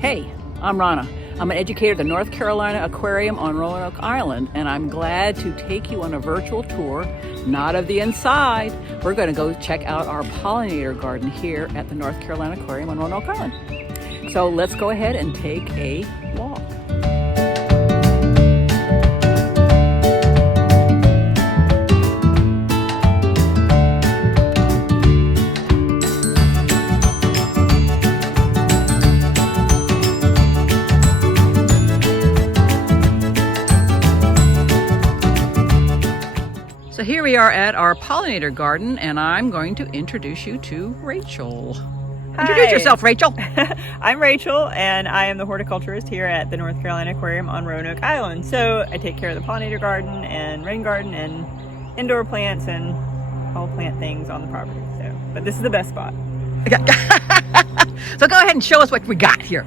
Hey, I'm Rana. I'm an educator at the North Carolina Aquarium on Roanoke Island, and I'm glad to take you on a virtual tour, not of the inside. We're going to go check out our pollinator garden here at the North Carolina Aquarium on Roanoke Island. So let's go ahead and take a walk. So here we are at our pollinator garden, and I'm going to introduce you to Rachel. Hi. Introduce yourself, Rachel. I'm Rachel, and I am the horticulturist here at the North Carolina Aquarium on Roanoke Island. So I take care of the pollinator garden and rain garden and indoor plants and all plant things on the property. But this is the best spot. So go ahead and show us what we got here.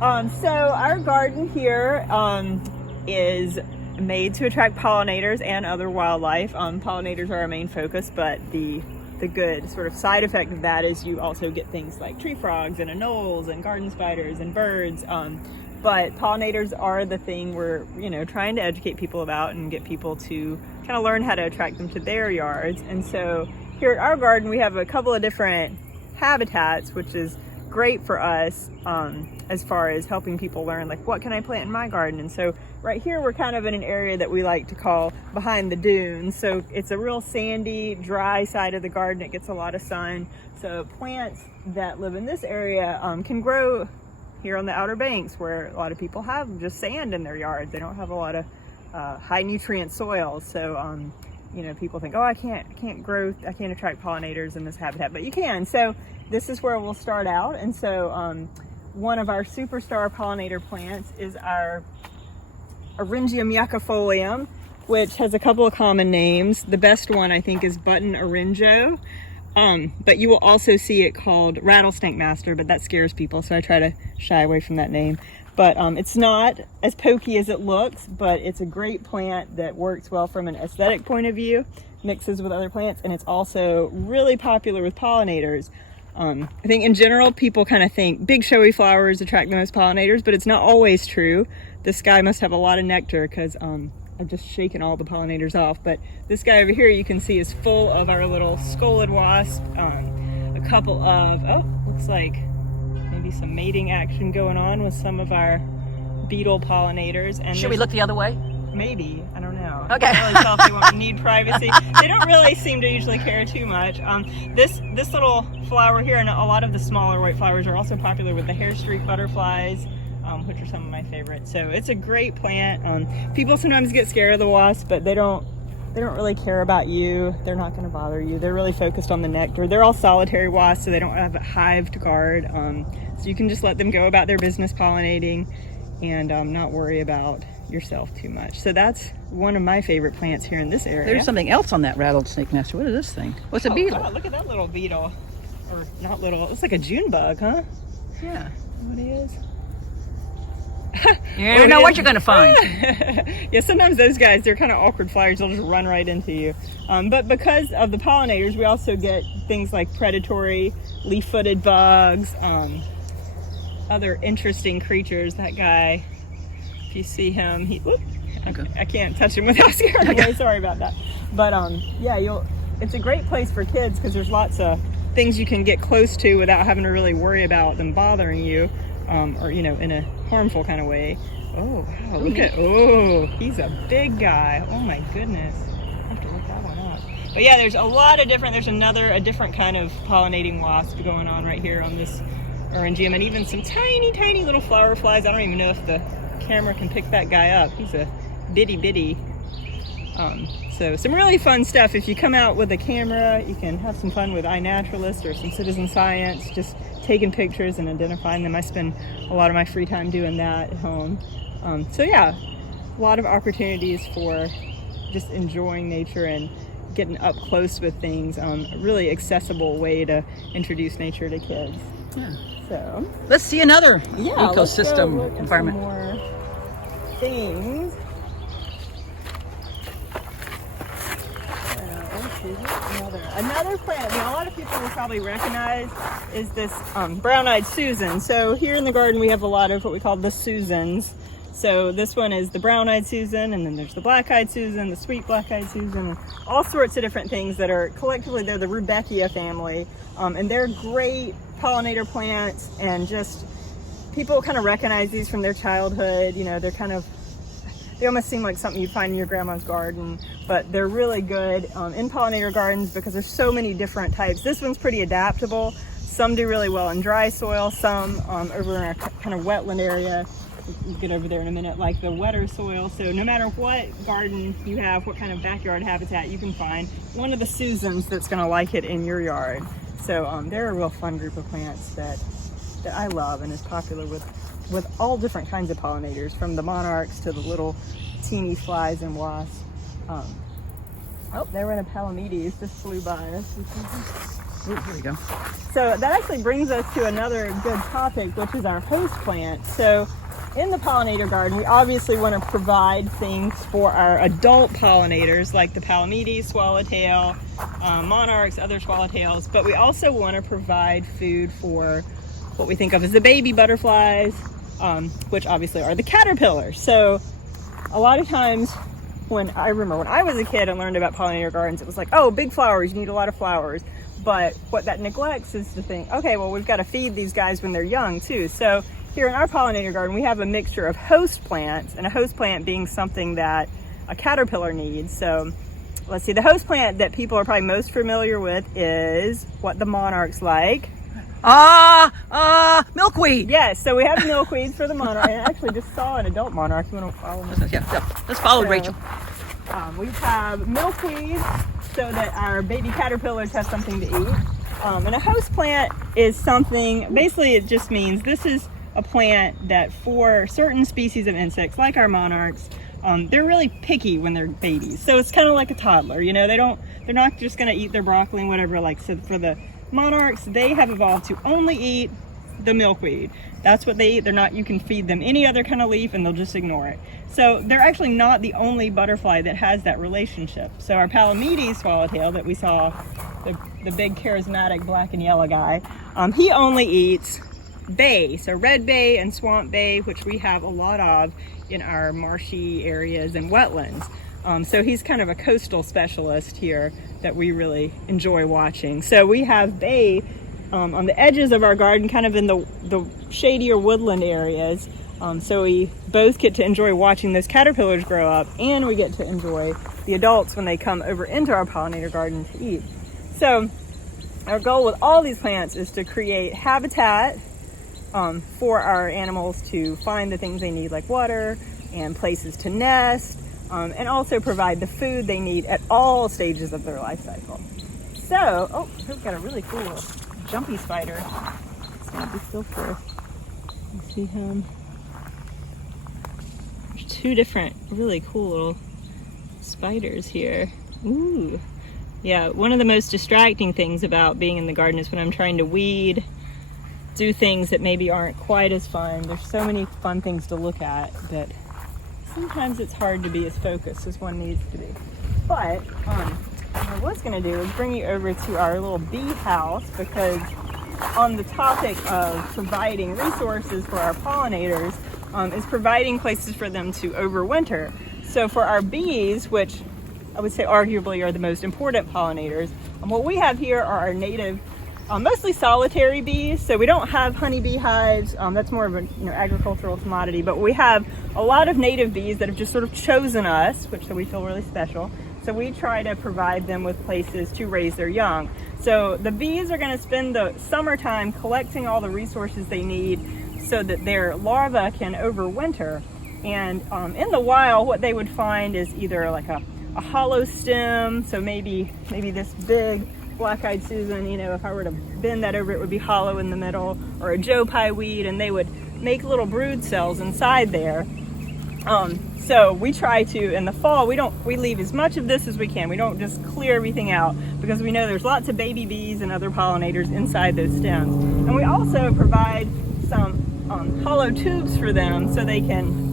So our garden here is made to attract pollinators and other wildlife. Pollinators are our main focus, but the good sort of side effect of that is you also get things like tree frogs and anoles and garden spiders and birds. But pollinators are the thing we're trying to educate people about and get people to kind of learn how to attract them to their yards. And so here at our garden we have a couple of different habitats, which is great for us as far as helping people learn, like, what can I plant in my garden. And so right here we're kind of in an area that we like to call behind the dunes. So it's a real sandy, dry side of the garden. It gets a lot of sun, so plants that live in this area can grow here on the Outer Banks, where a lot of people have just sand in their yards. They don't have a lot of high nutrient soil. So people think, oh, I can't attract pollinators in this habitat, but you can. So this is where we'll start out. And so one of our superstar pollinator plants is our yucca folium, which has a couple of common names. The best one, I think, is button orango. But you will also see it called rattlesnake master, but that scares people, so I try to shy away from that name. But it's not as pokey as it looks, but it's a great plant that works well from an aesthetic point of view, mixes with other plants, and it's also really popular with pollinators. I think in general, people kind of think big showy flowers attract the most pollinators, but it's not always true. This guy must have a lot of nectar because I've just shaken all the pollinators off. But this guy over here, you can see, is full of our little scollid wasp. A couple of, looks like maybe some mating action going on with some of our beetle pollinators. And should we look the other way? Maybe, I don't know. Okay. I can't really tell if they won't need privacy. They don't really seem to usually care too much. This little flower here, and a lot of the smaller white flowers are also popular with the hair streak butterflies, which are some of my favorites. So it's a great plant. People sometimes get scared of the wasp, but they don't really care about you. They're not going to bother you. They're really focused on the nectar. They're all solitary wasps, so they don't have a hive to guard. So you can just let them go about their business pollinating and not worry about yourself too much. So that's one of my favorite plants here in this area. There's something else on that rattlesnake master. What is this thing? What's a beetle? God, look at that little beetle. Or not little, it's like a June bug, huh? Yeah. What it is? You never know what you're going to find. Yeah, sometimes those guys, they're kind of awkward flyers. They'll just run right into you. But because of the pollinators, we also get things like predatory leaf-footed bugs, other interesting creatures. That guy, if you see him, I can't touch him without scaring him away. Sorry about that. But it's a great place for kids because there's lots of things you can get close to without having to really worry about them bothering you, or in a harmful kind of way. Oh wow, he's a big guy. Oh my goodness, I have to look that one up. But yeah, there's a lot of there's a different kind of pollinating wasp going on right here on this Orangium, and even some tiny little flower flies. I don't even know if the camera can pick that guy up. He's a bitty. So some really fun stuff. If you come out with a camera, you can have some fun with iNaturalist or some citizen science, just taking pictures and identifying them. I spend a lot of my free time doing that at home. So yeah, a lot of opportunities for just enjoying nature and getting up close with things. A really accessible way to introduce nature to kids. Yeah. So let's see another ecosystem environment. Some more things. Another plant that a lot of people will probably recognize is this brown-eyed Susan. So here in the garden we have a lot of what we call the Susans. So this one is the brown-eyed Susan, and then there's the black-eyed Susan, the sweet black-eyed Susan, and all sorts of different things that are collectively, they're the Rudbeckia family. And they're great pollinator plants, and just people kind of recognize these from their childhood. You know, they almost seem like something you find in your grandma's garden, but they're really good in pollinator gardens because there's so many different types. This one's pretty adaptable. Some do really well in dry soil, some over in a kind of wetland area. We'll get over there in a minute, like the wetter soil. So no matter what garden you have, what kind of backyard habitat, you can find one of the Susans that's gonna like it in your yard. So they're a real fun group of plants that I love and is popular with all different kinds of pollinators, from the monarchs to the little teeny flies and wasps. Oh, there went a Palamedes, just flew by us. Oh, here we go. So that actually brings us to another good topic, which is our host plant. So in the pollinator garden, we obviously want to provide things for our adult pollinators like the Palamedes, swallowtail, monarchs, other swallowtails, but we also want to provide food for what we think of as the baby butterflies, which obviously are the caterpillars. So a lot of times I remember when I was a kid and learned about pollinator gardens, it was like, oh, big flowers, you need a lot of flowers. But what that neglects is to think, okay, well, we've got to feed these guys when they're young too. So here in our pollinator garden, we have a mixture of host plants, and a host plant being something that a caterpillar needs. So let's see, the host plant that people are probably most familiar with is what the monarchs like. Milkweed. Yes, so we have milkweeds for the monarch. I actually just saw an adult monarch. You want to follow me? Yeah. Let's follow Rachel. We have milkweed so that our baby caterpillars have something to eat. And a host plant is something, basically it just means this is a plant that for certain species of insects, like our monarchs, they're really picky when they're babies. So it's kind of like a toddler, you know, they're not just gonna eat their broccoli and whatever. Like, so for the monarchs, they have evolved to only eat the milkweed. That's what they eat. They're not, you can feed them any other kind of leaf and they'll just ignore it. So they're actually not the only butterfly that has that relationship. So our Palamedes swallowtail that we saw, the big charismatic black and yellow guy, he only eats bay, so red bay and swamp bay, which we have a lot of in our marshy areas and wetlands. So he's kind of a coastal specialist here that we really enjoy watching. So we have bay on the edges of our garden, kind of in the shadier woodland areas. So we both get to enjoy watching those caterpillars grow up, and we get to enjoy the adults when they come over into our pollinator garden to eat. So our goal with all these plants is to create habitat for our animals to find the things they need, like water and places to nest, and also provide the food they need at all stages of their life cycle. So, oh, we've got a really cool jumpy spider. It's gonna be still for us. You see him? There's two different really cool little spiders here. Ooh. Yeah, one of the most distracting things about being in the garden is when I'm trying to weed, do things that maybe aren't quite as fun. There's so many fun things to look at that sometimes it's hard to be as focused as one needs to be. But what I was going to do is bring you over to our little bee house, because on the topic of providing resources for our pollinators is providing places for them to overwinter. So for our bees, which I would say arguably are the most important pollinators, what we have here are our native mostly solitary bees. So we don't have honeybee hives. That's more of an agricultural commodity, but we have a lot of native bees that have just sort of chosen us, which so we feel really special. So we try to provide them with places to raise their young. So the bees are going to spend the summertime collecting all the resources they need so that their larvae can overwinter. And in the wild, what they would find is either like a hollow stem. So maybe this big black-eyed Susan, if I were to bend that over, it would be hollow in the middle, or a Joe Pye weed, and they would make little brood cells inside there. So we try to, in the fall, we leave as much of this as we can. We don't just clear everything out, because we know there's lots of baby bees and other pollinators inside those stems. And we also provide some hollow tubes for them so they can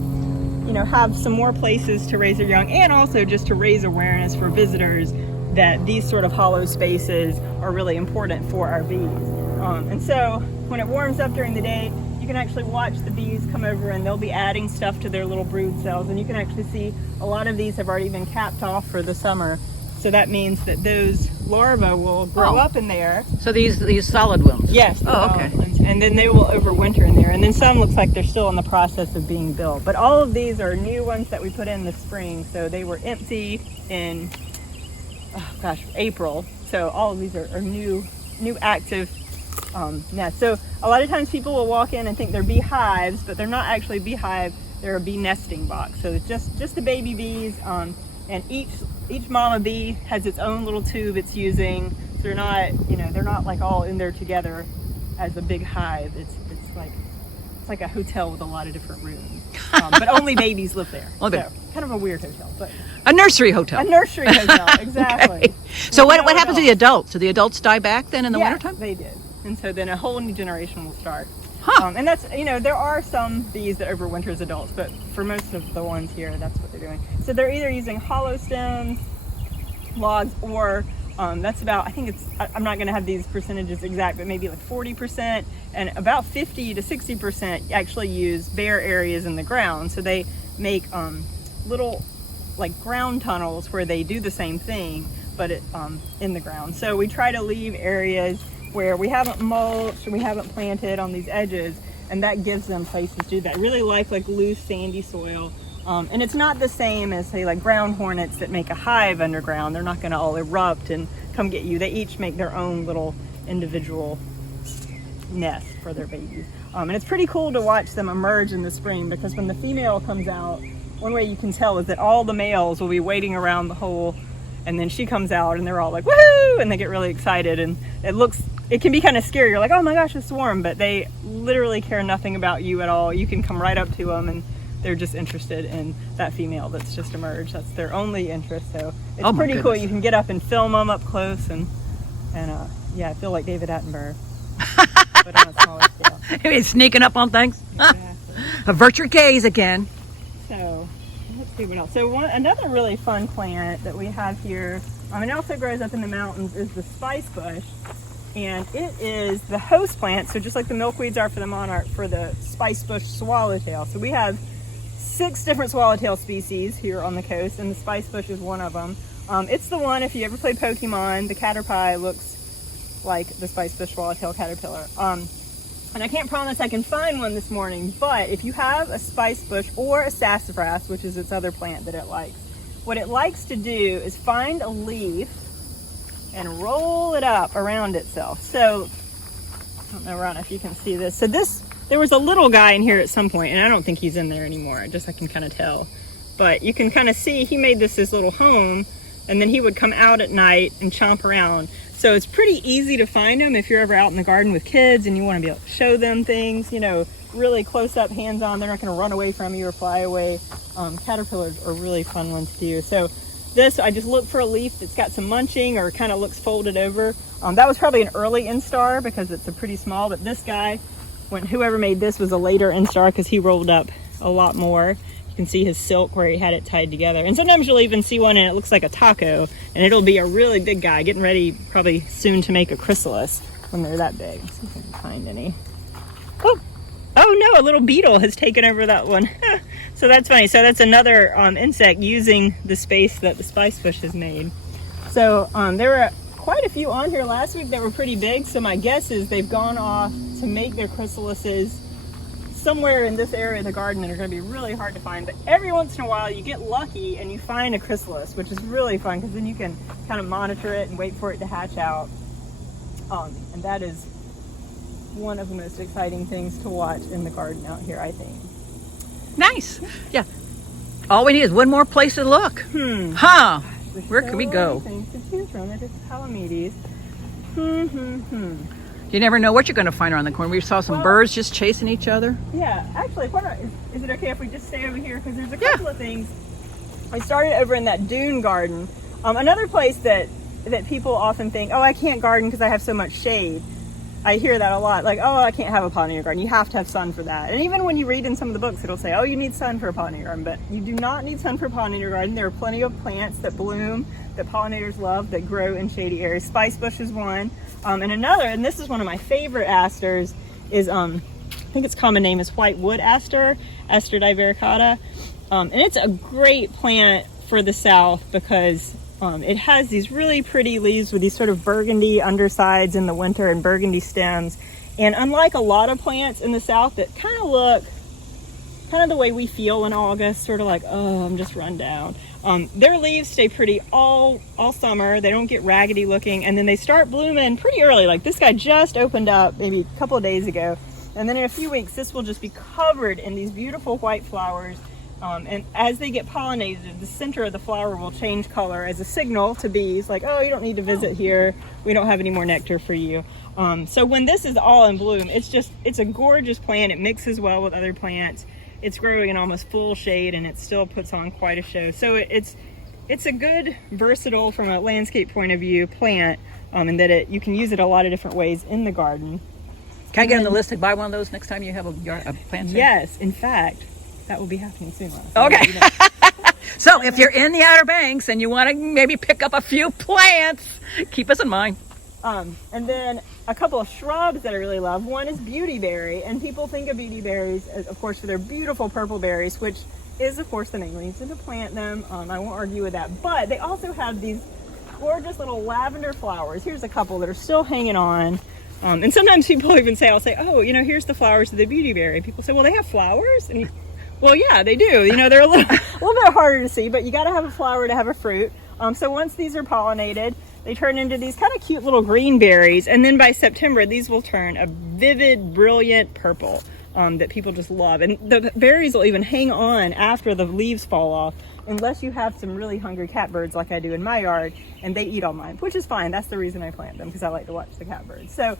have some more places to raise their young, and also just to raise awareness for visitors that these sort of hollow spaces are really important for our bees. And so when it warms up during the day, you can actually watch the bees come over and they'll be adding stuff to their little brood cells. And you can actually see a lot of these have already been capped off for the summer. So that means that those larvae will grow up in there. So these solid ones? Yes. Oh, okay. And then they will overwinter in there. And then some looks like they're still in the process of being built. But all of these are new ones that we put in the spring. So they were empty in, April. So all of these are new active nests. So a lot of times people will walk in and think they're beehives, but they're not actually beehive. They're a bee nesting box. So it's just the baby bees. And each mama bee has its own little tube it's using. So they're not like all in there together as a big hive. It's like a hotel with a lot of different rooms. But only babies live there. So kind of a weird hotel, but a nursery hotel. A nursery hotel, exactly. Okay. So what happens to the adults? Do the adults die back then in the wintertime? They did. And so then a whole new generation will start. Huh. And that's, there are some bees that overwinter as adults, but for most of the ones here, that's what they're doing. So they're either using hollow stems, logs, or that's about, I'm not going to have these percentages exact, but maybe like 40%, and about 50 to 60% actually use bare areas in the ground. So they make little like ground tunnels where they do the same thing, but in the ground. So we try to leave areas where we haven't mulched or we haven't planted on these edges, and that gives them places to do that. I really like loose sandy soil. And it's not the same as, say, like ground hornets that make a hive underground. They're not going to all erupt and come get you. They each make their own little individual nest for their babies. And it's pretty cool to watch them emerge in the spring, because when the female comes out, one way you can tell is that all the males will be waiting around the hole, and then she comes out and they're all like, woohoo! And they get really excited, and it can be kind of scary. You're like, oh my gosh, a swarm, but they literally care nothing about you at all. You can come right up to them and they're just interested in that female that's just emerged. That's their only interest. So it's pretty cool. You can get up and film them up close, and I feel like David Attenborough, but on a smaller scale. He's sneaking up on things. Exactly. Avert your gaze again. So let's see what else. So another really fun plant that we have here, it also grows up in the mountains, is the spice bush. And it is the host plant, so just like the milkweeds are for the monarch, for the spice bush swallowtail. So we have 6 different swallowtail species here on the coast, and the spice bush is one of them. It's the one, if you ever play Pokemon, the caterpie looks like the spice bush swallowtail caterpillar. And I can't promise I can find one this morning, but if you have a spice bush or a sassafras, which is its other plant that it likes, what it likes to do is find a leaf and roll it up around itself. So, I don't know, Ron, if you can see this. So there was a little guy in here at some point, and I don't think he's in there anymore. I can kind of tell. But you can kind of see he made this his little home, and then he would come out at night and chomp around. So it's pretty easy to find them if you're ever out in the garden with kids and you want to be able to show them things, really close up, hands on. They're not going to run away from you or fly away. Caterpillars are really fun ones to do. So this, I just look for a leaf that's got some munching or kind of looks folded over. That was probably an early instar because it's a pretty small, but this guy, whoever made this was a later instar because he rolled up a lot more. You can see his silk where he had it tied together. And sometimes you'll even see one and it looks like a taco, and it'll be a really big guy getting ready probably soon to make a chrysalis when they're that big. Let's see if I can find any. Oh no, a little beetle has taken over that one. So that's funny. So that's another insect using the space that the spice bush has made. So there were quite a few on here last week that were pretty big. So my guess is they've gone off to make their chrysalises somewhere in this area of the garden that are going to be really hard to find. But every once in a while you get lucky and you find a chrysalis, which is really fun because then you can kind of monitor it and wait for it to hatch out. And that is one of the most exciting things to watch in the garden out here, I think. Nice. Yeah. All we need is one more place to look. Huh. Where can we go? Things to choose from. They're just palamedes. You never know what you're going to find around the corner. We saw some birds just chasing each other. Yeah. Actually, is it okay if we just stay over here? Because there's a couple of things. I started over in that dune garden. Another place that people often think, oh, I can't garden because I have so much shade. I hear that a lot, like, oh, I can't have a pollinator garden. You have to have sun for that. And even when you read in some of the books, it'll say, oh, you need sun for a pollinator garden, but you do not need sun for a pollinator garden. There are plenty of plants that bloom, that pollinators love, that grow in shady areas. Spice bush is one. And another, and this is one of my favorite asters, is, I think its common name is white wood aster, Aster divericata. And it's a great plant for the South because it has these really pretty leaves with these sort of burgundy undersides in the winter and burgundy stems. And unlike a lot of plants in the South that kind of look kind of the way we feel in August, sort of like, oh, I'm just run down. Their leaves stay pretty all summer. They don't get raggedy looking, and then they start blooming pretty early. Like this guy just opened up maybe a couple of days ago, and then in a few weeks this will just be covered in these beautiful white flowers. And as they get pollinated, the center of the flower will change color as a signal to bees, like, oh, you don't need to visit here. We don't have any more nectar for you. So when this is all in bloom, it's a gorgeous plant. It mixes well with other plants. It's growing in almost full shade, and it still puts on quite a show. So it's a good, versatile, from a landscape point of view, plant, and that you can use it a lot of different ways in the garden. Can I get on the list to buy one of those next time you have a plant sale? Yes, in fact. That will be happening soon. Okay. So if you're in the Outer Banks and you want to maybe pick up a few plants, keep us in mind. And then a couple of shrubs that I really love. One is beautyberry, and people think of beautyberries, of course, for their beautiful purple berries, which is, of course, the main reason to plant them. I won't argue with that. But they also have these gorgeous little lavender flowers. Here's a couple that are still hanging on. And sometimes people even say, I'll say, oh, here's the flowers of the beautyberry. People say, well, they have flowers? And well, yeah, they do. They're a little bit harder to see, but you got to have a flower to have a fruit. So once these are pollinated, they turn into these kind of cute little green berries. And then by September, these will turn a vivid, brilliant purple that people just love. And the berries will even hang on after the leaves fall off, unless you have some really hungry catbirds like I do in my yard, and they eat all mine, which is fine. That's the reason I plant them, because I like to watch the catbirds. So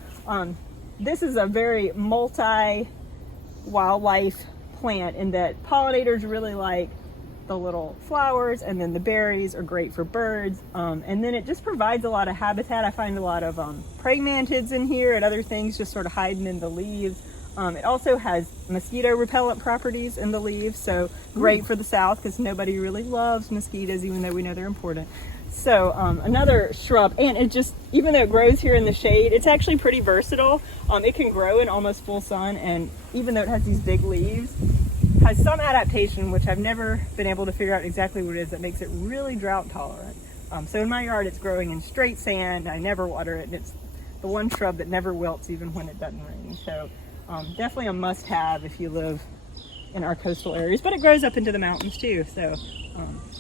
this is a very multi-wildlife plant in that pollinators really like the little flowers, and then the berries are great for birds, and then it just provides a lot of habitat. I find a lot of praying mantids in here and other things just sort of hiding in the leaves. It also has mosquito repellent properties in the leaves, so great for the South because nobody really loves mosquitoes, even though we know they're important. So another shrub, and it just, even though it grows here in the shade, it's actually pretty versatile. It can grow in almost full sun, and even though it has these big leaves, has some adaptation, which I've never been able to figure out exactly what it is, that makes it really drought tolerant. So in my yard, it's growing in straight sand. I never water it, and it's the one shrub that never wilts even when it doesn't rain. So definitely a must-have if you live in our coastal areas, but it grows up into the mountains too. So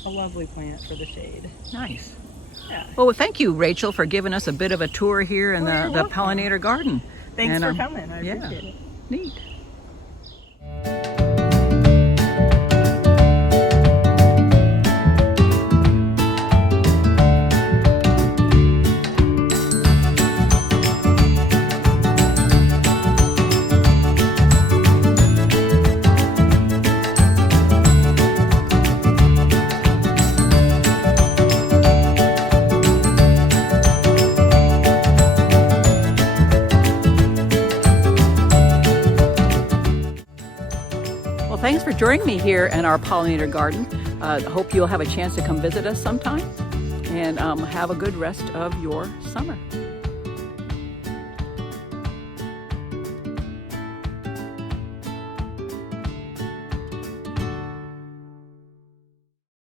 a lovely plant for the shade. Nice. Yeah. Well, thank you, Rachel, for giving us a bit of a tour here in the pollinator garden. Thanks for coming. I appreciate it. Neat. Thanks for joining me here in our pollinator garden. Hope you'll have a chance to come visit us sometime, and have a good rest of your summer.